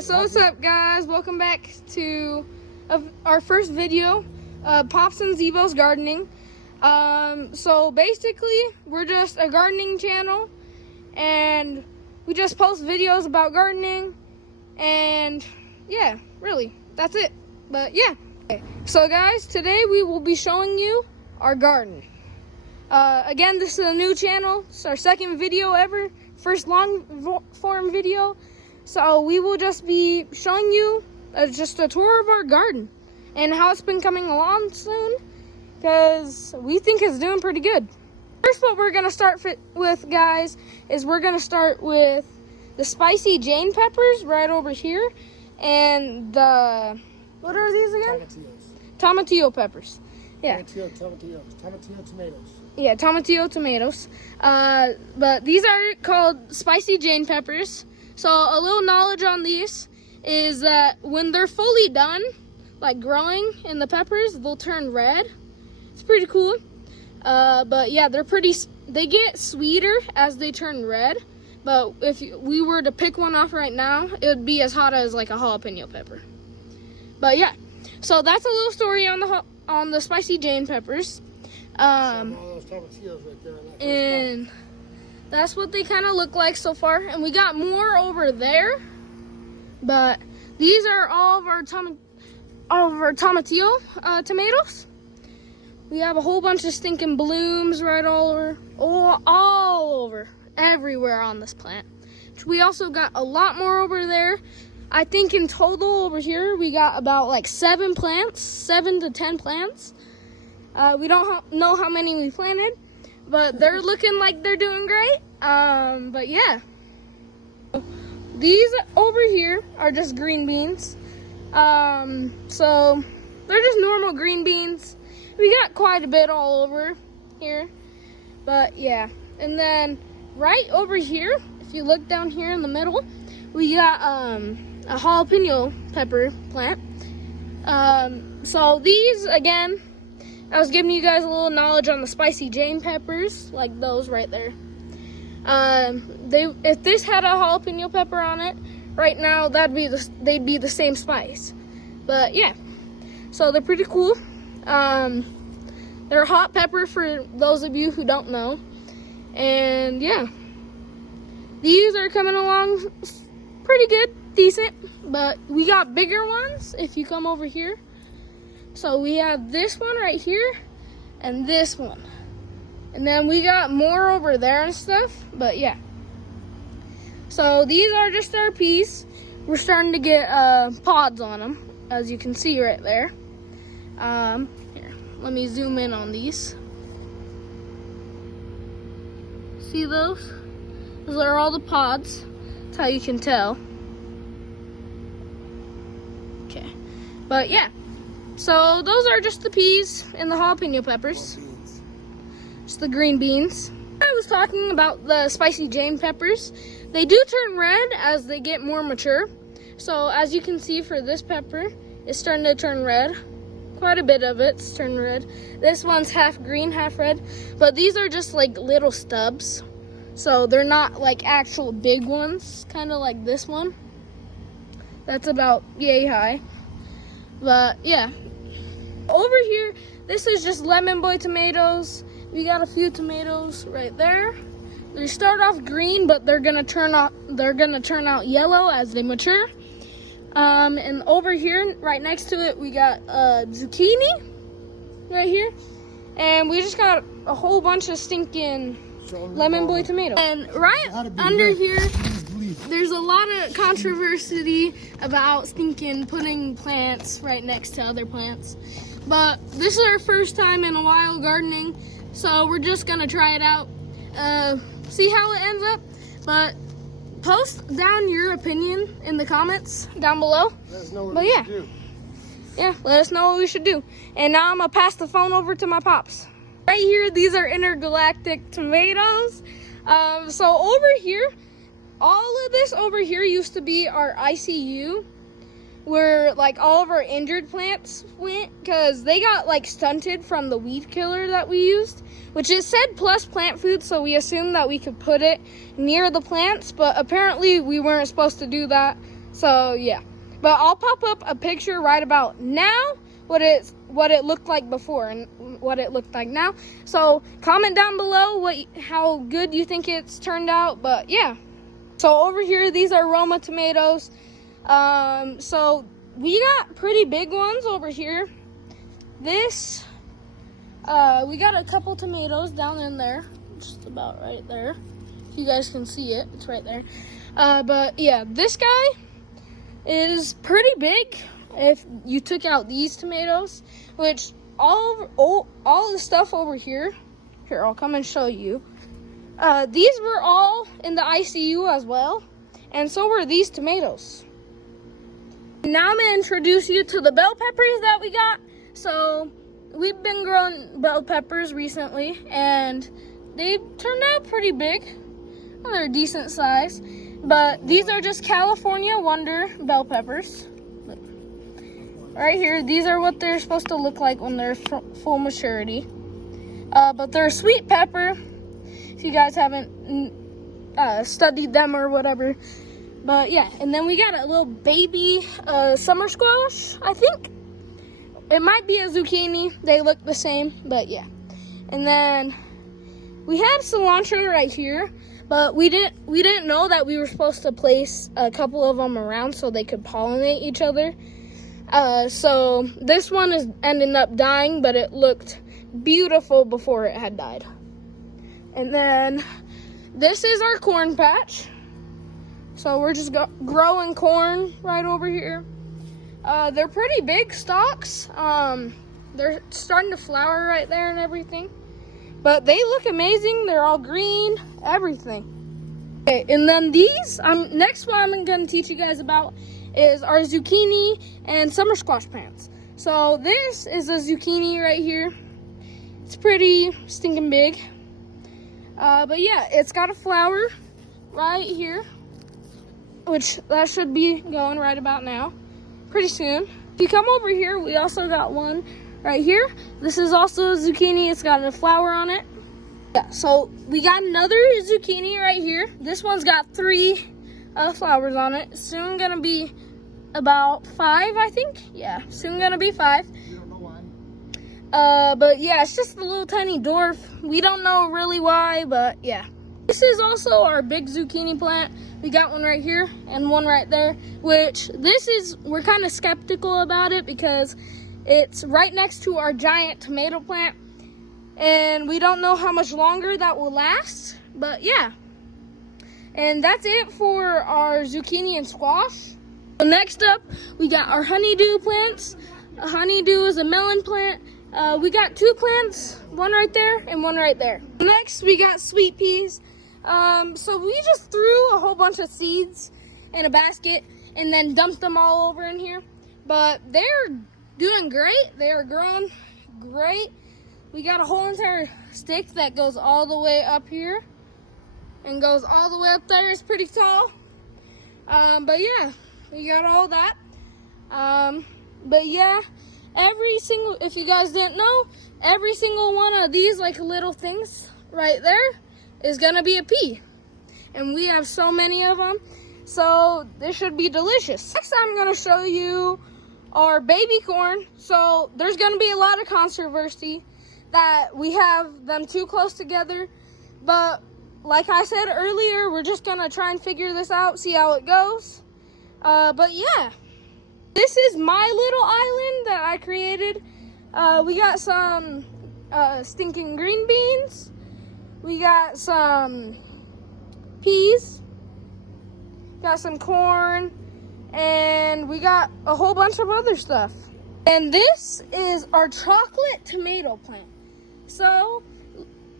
Alright, so what's up, guys? Welcome back to our first video, Pops&zboe's gardening. So basically, we're just a gardening channel, and we just post videos about gardening, and yeah, really, that's it. But yeah. Okay. So guys, today we will be showing you our garden. Again, this is a new channel. It's our second video ever, first long form video. So we will just be showing you just a tour of our garden and how it's been coming along soon, because we think it's doing pretty good. First, what we're gonna start with, guys, is we're gonna start with the spicy Jane peppers right over here, and the, what are these again? Tomatillo peppers. Yeah. Tomatillo tomatoes. Yeah, tomatillo tomatoes. But these are called spicy Jane peppers. So a little knowledge on these is that when they're fully done, like growing in the peppers, they'll turn red. It's pretty cool. But yeah, they get sweeter as they turn red. But if we were to pick one off right now, it would be as hot as like a jalapeno pepper. But yeah, so that's a little story on the spicy Jane peppers. All those tomatillos right there in that And that's what they kind of look like so far. And we got more over there, but these are all of our tomatillo tomatoes. We have a whole bunch of stinking blooms right all over, everywhere on this plant. We also got a lot more over there. I think in total over here we got about like 7 to 10 plants. We don't know how many we planted, but they're looking like they're doing great. But yeah, these over here are just green beans. So they're just normal green beans. We got quite a bit all over here, but yeah. And then right over here, if you look down here in the middle, we got a jalapeno pepper plant. So these, again, I was giving you guys a little knowledge on the spicy Jane peppers, like those right there. If this had a jalapeno pepper on it, right now they'd be the same spice. But yeah, so they're pretty cool. They're hot pepper for those of you who don't know. And yeah, these are coming along pretty good, decent. But we got bigger ones if you come over here. So we have this one right here and this one. And then we got more over there and stuff, but yeah. So these are just our peas. We're starting to get pods on them, as you can see right there. Here, let me zoom in on these. See those? Those are all the pods. That's how you can tell. Okay, but yeah. So those are just the peas and the jalapeno peppers. Just the green beans. I was talking about the spicy Jane peppers. They do turn red as they get more mature. So as you can see for this pepper, it's starting to turn red. Quite a bit of it's turned red. This one's half green, half red. But these are just like little stubs. So they're not like actual big ones, kind of like this one. That's about yay high. But yeah. Over here, this is just lemon boy tomatoes. We got a few tomatoes right there. They start off green, but they're gonna turn out yellow as they mature. And over here, right next to it, we got zucchini right here, and we just got a whole bunch of stinking lemon boy tomatoes. And right under here, there's a lot of controversy about stinking putting plants right next to other plants. But this is our first time in a while gardening, so we're just gonna try it out, see how it ends up. But post down your opinion in the comments down below. Let us know what we should do. Yeah, let us know what we should do. And now I'm gonna pass the phone over to my pops. Right here, these are intergalactic tomatoes. So over here, all of this over here used to be our ICU, where like all of our injured plants went, because they got like stunted from the weed killer that we used, which it said plus plant food, so we assumed that we could put it near the plants, but apparently we weren't supposed to do that. So yeah, but I'll pop up a picture right about now what it looked like before and what it looked like now. So comment down below how good you think it's turned out. But yeah, so over here these are Roma tomatoes. So we got pretty big ones over here. This we got a couple tomatoes down in there, just about right there. If you guys can see it, it's right there. But yeah, this guy is pretty big. If you took out these tomatoes, which all the stuff over here, I'll come and show you. These were all in the ICU as well, and so were these tomatoes. Now I'm gonna introduce you to the bell peppers that we got. So we've been growing bell peppers recently, and they turned out pretty big. Well, they're decent size, but these are just California Wonder bell peppers. Right here, these are what they're supposed to look like when they're full maturity. But they're a sweet pepper, if you guys haven't studied them or whatever. But yeah, and then we got a little baby summer squash, I think. It might be a zucchini. They look the same, but yeah. And then we have cilantro right here, but we didn't know that we were supposed to place a couple of them around so they could pollinate each other. So this one is ending up dying, but it looked beautiful before it had died. And then this is our corn patch. So we're just growing corn right over here. They're pretty big stalks. They're starting to flower right there and everything. But they look amazing. They're all green, everything. Okay, and then these, next one I'm going to teach you guys about is our zucchini and summer squash plants. So this is a zucchini right here. It's pretty stinking big. But yeah, it's got a flower right here, which that should be going right about now, pretty soon. If you come over here, we also got one right here. This is also a zucchini. It's got a flower on it. Yeah, so we got another zucchini right here. This one's got 3 flowers on it. Soon gonna be about 5, I think. Yeah, soon gonna be 5. You don't know why. But yeah, it's just a little tiny dwarf. We don't know really why, but yeah. This is also our big zucchini plant. We got one right here and one right there, which we're kind of skeptical about it because it's right next to our giant tomato plant, and we don't know how much longer that will last, but yeah. And that's it for our zucchini and squash. So next up, we got our honeydew plants. A honeydew is a melon plant. We got 2 plants, one right there and one right there. Next, we got sweet peas. So we just threw a whole bunch of seeds in a basket and then dumped them all over in here. But they're doing great. They are growing great. We got a whole entire stick that goes all the way up here and goes all the way up there. It's pretty tall. But yeah, we got all that. But yeah, if you guys didn't know, every single one of these like little things right there is gonna be a pea. And we have so many of them, so this should be delicious. Next I'm gonna show you our baby corn. So there's gonna be a lot of controversy that we have them too close together, but like I said earlier, we're just gonna try and figure this out, see how it goes. But yeah, this is my little island that I created. We got some stinking green beans. We got some peas. Got some corn. And we got a whole bunch of other stuff. And this is our chocolate tomato plant. So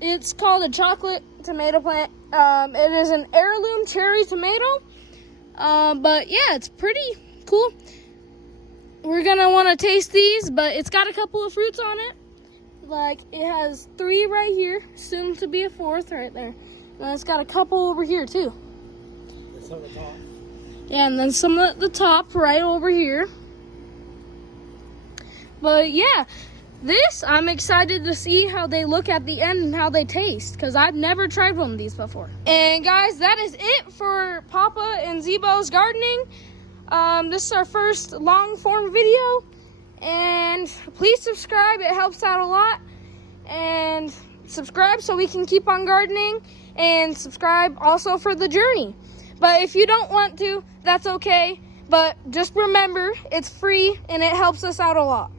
it's called a chocolate tomato plant. It is an heirloom cherry tomato. But yeah, it's pretty cool. We're gonna want to taste these, but it's got a couple of fruits on it. Like it has 3 right here, soon to be a 4th right there. And it's got a couple over here too. It's on the top. Yeah, and then some at the top right over here. But yeah, I'm excited to see how they look at the end and how they taste, because I've never tried one of these before. And guys, that is it for Papa and Zebo's gardening. This is our first long form video, and please subscribe. It helps out a lot. And subscribe so we can keep on gardening, and subscribe also for the journey. But if you don't want to, that's okay. But just remember, it's free and it helps us out a lot.